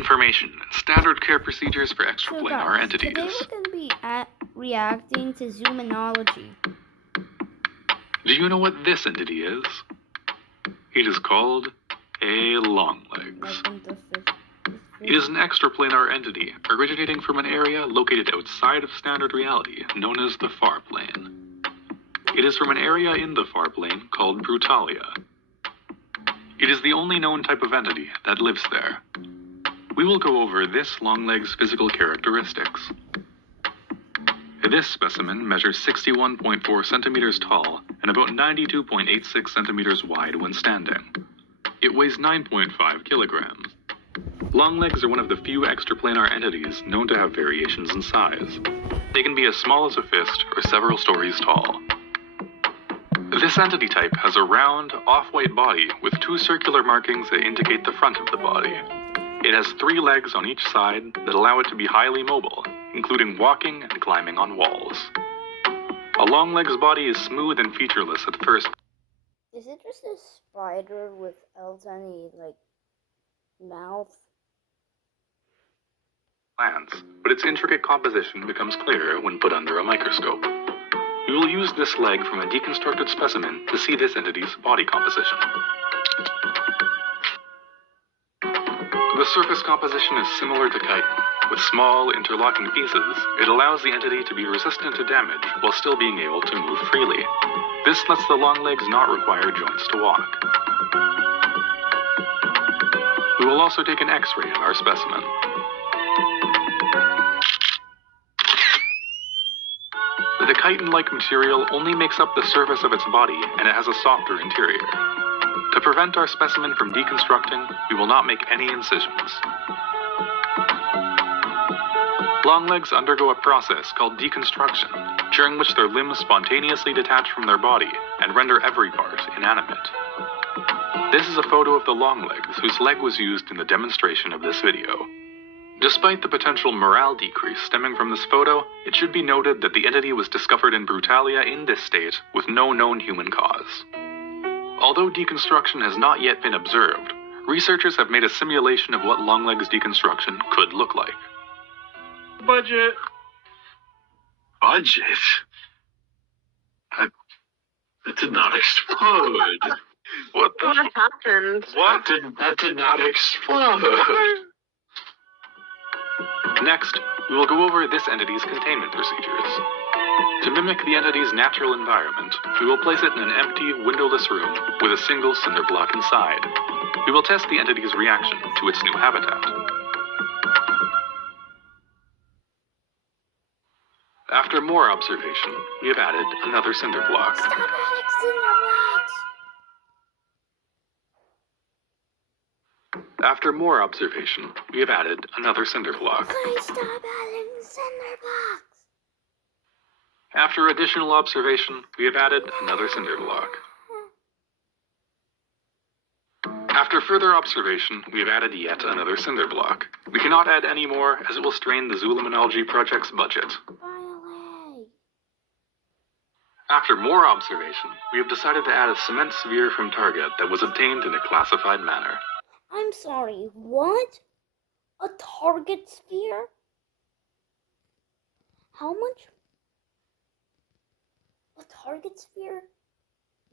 information and standard care procedures for extraplanar entities. Today we're going to be reacting to Zoominology. Do you know what this entity is? It is called a longlegs. It is an extraplanar entity originating from an area located outside of standard reality known as the far plane. It is from an area in the far plane called Brutalia. It is the only known type of entity that lives there. We will go over this longlegs' physical characteristics. This specimen measures 61.4 centimeters tall and about 92.86 centimeters wide when standing. It weighs 9.5 kilograms. Longlegs are one of the few extraplanar entities known to have variations in size. They can be as small as a fist or several stories tall. This entity type has a round, off-white body with two circular markings that indicate the front of the body. It has 3 legs on each side that allow it to be highly mobile, including walking and climbing on walls. A longlegs body is smooth and featureless at first. Is it just a spider without any, mouth? Glance, but its intricate composition becomes clearer when put under a microscope. We will use this leg from a deconstructed specimen to see this entity's body composition. The surface composition is similar to chitin. With small, interlocking pieces, it allows the entity to be resistant to damage while still being able to move freely. This lets the longlegs not require joints to walk. We will also take an X-ray of our specimen. The chitin-like material only makes up the surface of its body, and it has a softer interior. To prevent our specimen from deconstructing, we will not make any incisions. Longlegs undergo a process called deconstruction, during which their limbs spontaneously detach from their body and render every part inanimate. This is a photo of the longlegs whose leg was used in the demonstration of this video. Despite the potential morale decrease stemming from this photo, it should be noted that the entity was discovered in Brutalia in this state with no known human cause. Although deconstruction has not yet been observed, researchers have made a simulation of what longlegs deconstruction could look like. Budget? That did not explode. What happened? What? That did not explode. Next, we will go over this entity's containment procedures. To mimic the entity's natural environment, we will place it in an empty, windowless room with a single cinder block inside. We will test the entity's reaction to its new habitat. After more observation, we have added another cinder block. Stop adding cinder blocks! After more observation, we have added another cinder block. Please stop adding cinder blocks! After additional observation, we have added another cinder block. After further observation, we have added yet another cinder block. We cannot add any more as it will strain the Zoominoligy project's budget. After more observation, we have decided to add a cement sphere from Target that was obtained in a classified manner. I'm sorry, what? A target sphere? How much? A target sphere?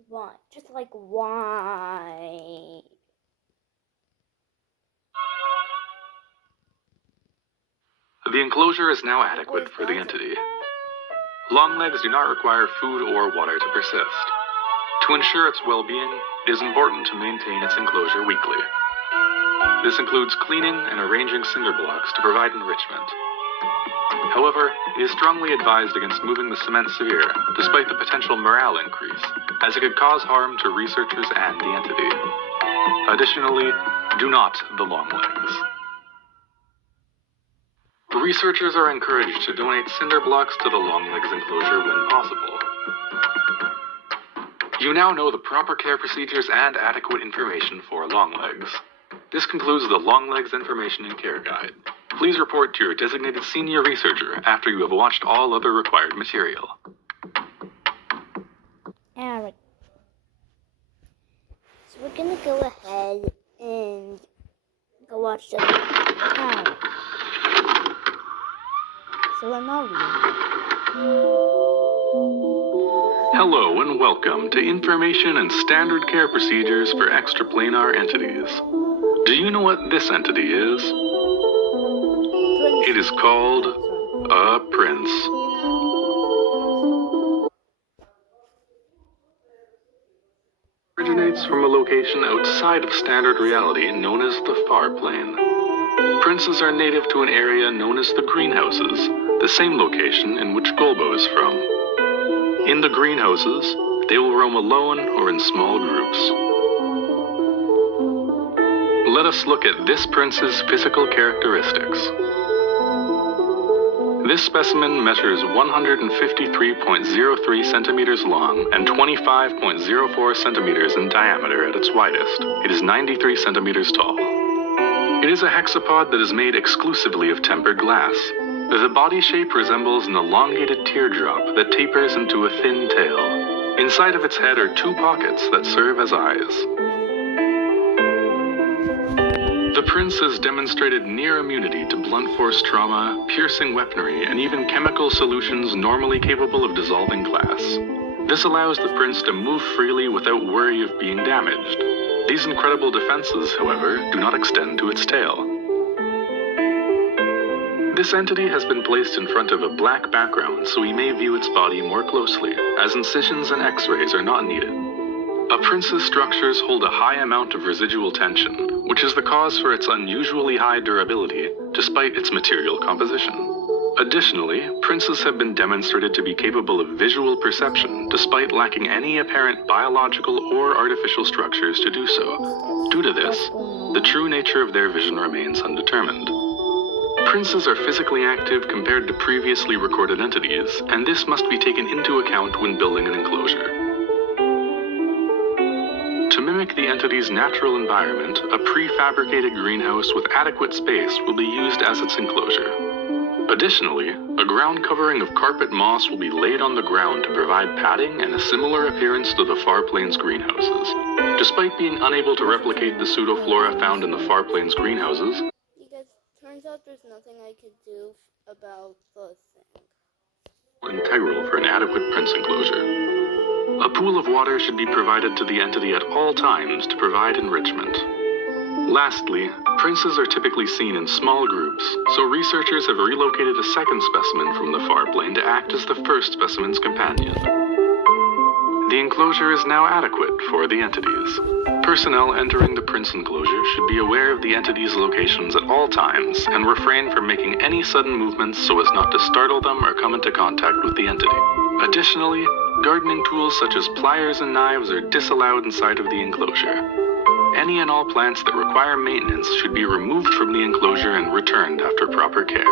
Why? Just why? The enclosure is now adequate for the entity. Longlegs do not require food or water to persist. To ensure its well-being, it is important to maintain its enclosure weekly. This includes cleaning and arranging cinder blocks to provide enrichment. However, it is strongly advised against moving the cement sphere, despite the potential morale increase, as it could cause harm to researchers and the entity. Additionally, do not the longlegs. Researchers are encouraged to donate cinder blocks to the longlegs enclosure when possible. You now know the proper care procedures and adequate information for longlegs. This concludes the Longlegs Information and Care Guide. Please report to your designated senior researcher after you have watched all other required material. Alright. So we're gonna go ahead and Go watch the town. Zoominoligy. Hello and welcome to Information and Standard Care Procedures for Extraplanar Entities. Do you know what this entity is? It is called a prince. Originates from a location outside of standard reality known as the far plane. Princes are native to an area known as the greenhouses, the same location in which Golbo is from. In the greenhouses, they will roam alone or in small groups. Let us look at this prince's physical characteristics. This specimen measures 153.03 centimeters long and 25.04 centimeters in diameter at its widest. It is 93 centimeters tall. It is a hexapod that is made exclusively of tempered glass. The body shape resembles an elongated teardrop that tapers into a thin tail. Inside of its head are two pockets that serve as eyes. The prince has demonstrated near immunity to blunt force trauma, piercing weaponry, and even chemical solutions normally capable of dissolving glass. This allows the prince to move freely without worry of being damaged. These incredible defenses, however, do not extend to its tail. This entity has been placed in front of a black background so we may view its body more closely, as incisions and x-rays are not needed. A prince's structures hold a high amount of residual tension, which is the cause for its unusually high durability, despite its material composition. Additionally, princes have been demonstrated to be capable of visual perception, despite lacking any apparent biological or artificial structures to do so. Due to this, the true nature of their vision remains undetermined. Princes are physically active compared to previously recorded entities, and this must be taken into account when building an enclosure. To mimic the entity's natural environment, a prefabricated greenhouse with adequate space will be used as its enclosure. Additionally, a ground covering of carpet moss will be laid on the ground to provide padding and a similar appearance to the Far Plains greenhouses. Despite being unable to replicate the pseudoflora found in the Far Plains greenhouses, turns out there's nothing I could do about the thing. Integral for an adequate prince enclosure. A pool of water should be provided to the entity at all times to provide enrichment. Lastly, princes are typically seen in small groups, so researchers have relocated a second specimen from the far plane to act as the first specimen's companion. The enclosure is now adequate for the entities. Personnel entering the prince enclosure should be aware of the entity's locations at all times and refrain from making any sudden movements so as not to startle them or come into contact with the entity. Additionally, gardening tools such as pliers and knives are disallowed inside of the enclosure. Any and all plants that require maintenance should be removed from the enclosure and returned after proper care.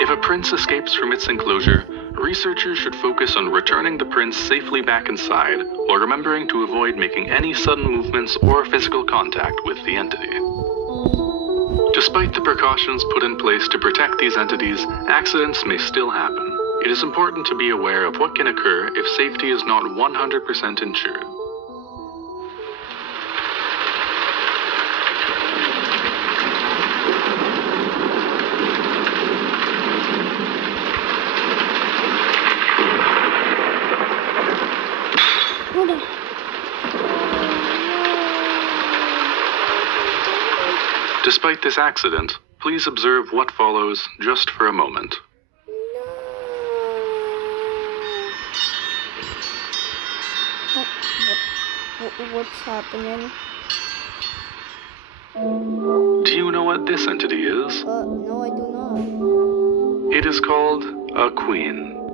If a prince escapes from its enclosure, researchers should focus on returning the prince safely back inside, while remembering to avoid making any sudden movements or physical contact with the entity. Despite the precautions put in place to protect these entities, accidents may still happen. It is important to be aware of what can occur if safety is not 100% ensured. Despite this accident, please observe what follows just for a moment. What's happening? Do you know what this entity is? No, I do not. It is called a queen. Queen?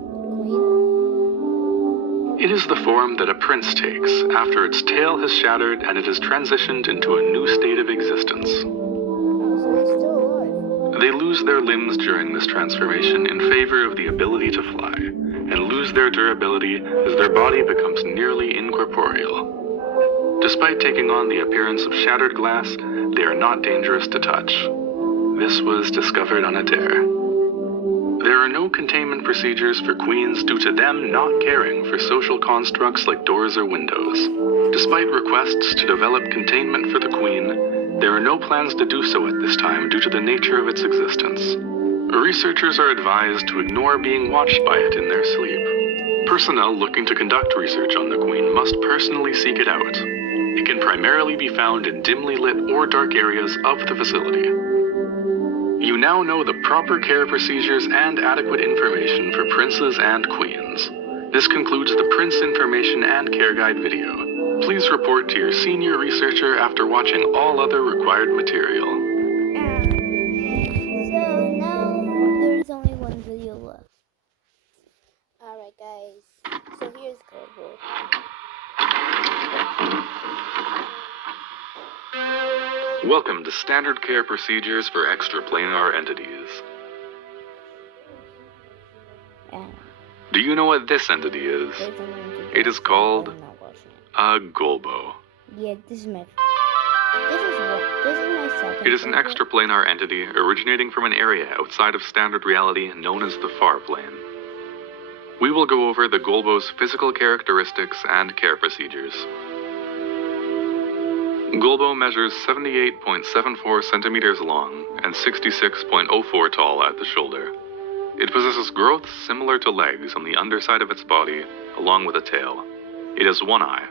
It is the form that a prince takes after its tail has shattered and it has transitioned into a new state of existence. So it's still alive. They lose their limbs during this transformation in favor of the ability to fly, and lose their durability as their body becomes nearly incorporeal. Despite taking on the appearance of shattered glass, they are not dangerous to touch. This was discovered on a dare. There are no containment procedures for queens due to them not caring for social constructs like doors or windows. Despite requests to develop containment for the queen, There are no plans to do so at this time due to the nature of its existence. Researchers are advised to ignore being watched by it in their sleep. Personnel looking to conduct research on the Queen must personally seek it out. It can primarily be found in dimly lit or dark areas of the facility. You now know the proper care procedures and adequate information for princes and queens. This concludes the Prince Information and Care Guide video. Please report to your senior researcher after watching all other required material. So now there's only one video left. Alright guys, so here's Global. Welcome to Standard Care Procedures for Extraplanar Entities. Do you know what this entity is? It is called a Golbo. Yeah, this is my second. It is an extraplanar entity originating from an area outside of standard reality known as the far plane. We will go over the Golbo's physical characteristics and care procedures. Golbo measures 78.74 centimeters long and 66.04 tall at the shoulder. It possesses growth similar to legs on the underside of its body, along with a tail. It has one eye.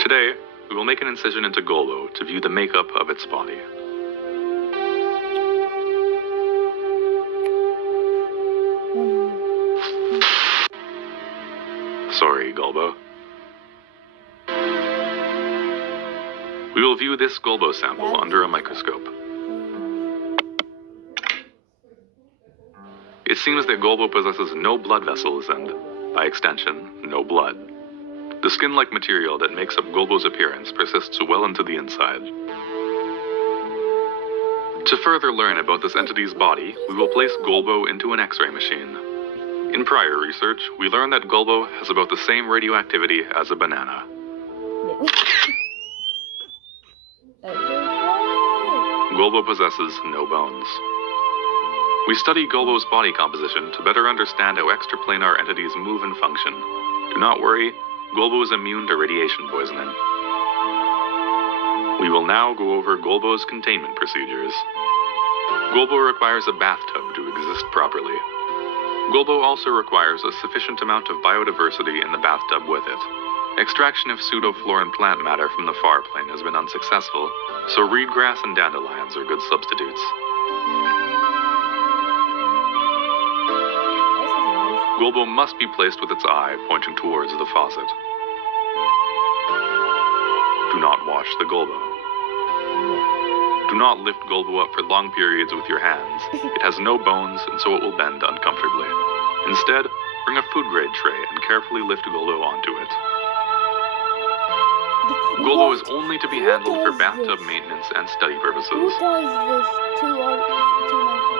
Today, we will make an incision into Golbo to view the makeup of its body. Sorry, Golbo. We will view this Golbo sample under a microscope. It seems that Golbo possesses no blood vessels and, by extension, no blood. The skin-like material that makes up Golbo's appearance persists well into the inside. To further learn about this entity's body, we will place Golbo into an X-ray machine. In prior research, we learned that Golbo has about the same radioactivity as a banana. Golbo possesses no bones. We study Golbo's body composition to better understand how extraplanar entities move and function. Do not worry, Golbo is immune to radiation poisoning. We will now go over Golbo's containment procedures. Golbo requires a bathtub to exist properly. Golbo also requires a sufficient amount of biodiversity in the bathtub with it. Extraction of pseudofloran plant matter from the far plane has been unsuccessful, so reed grass and dandelions are good substitutes. Golbo must be placed with its eye pointing towards the faucet. Do not wash the Golbo. Do not lift Golbo up for long periods with your hands. It has no bones, and so it will bend uncomfortably. Instead, bring a food-grade tray and carefully lift Golbo onto it. Golbo is only to be handled for bathtub maintenance and study purposes. Who does this to my friends?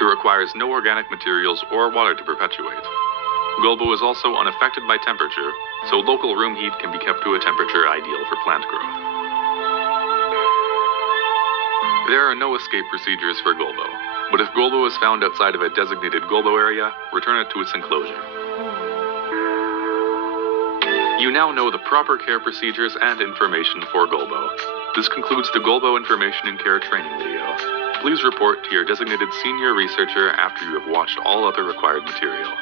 It requires no organic materials or water to perpetuate. Golbo is also unaffected by temperature, so local room heat can be kept to a temperature ideal for plant growth. There are no escape procedures for Golbo, but if Golbo is found outside of a designated Golbo area, return it to its enclosure. You now know the proper care procedures and information for Golbo. This concludes the Golbo Information and Care training video. Please report to your designated senior researcher after you have watched all other required material.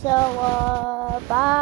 So, bye.